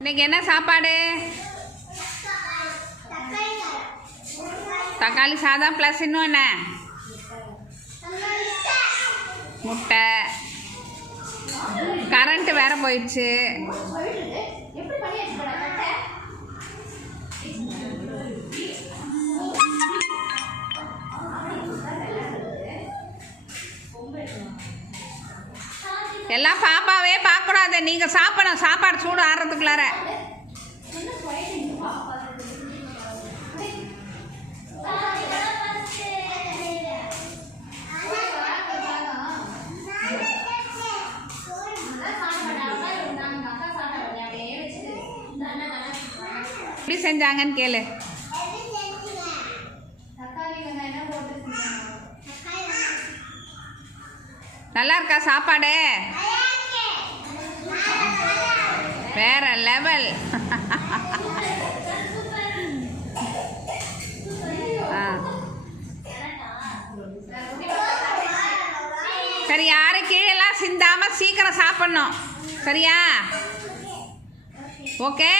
இன்னைக்கு என்ன சாப்பாடு? தக்காளி சாதம் ப்ளஸ் இன்னும் என்ன? முட்டை. கரண்ட் வேற போயிடுச்சு. எல்லாம் பாப்பாவே பார்க்கக்கூடாது, நீங்கள் சாப்பிடணும். சாப்பாடு சூடு ஆடுறதுக்குள்ளார எப்படி செஞ்சாங்கன்னு கேளு. நல்லா இருக்கா சாப்பாடு? வேற லெவல். சரி, யாரு கீழெல்லாம் சிந்தாம சீக்கிரம் சாப்பிடணும், சரியா? ஓகே.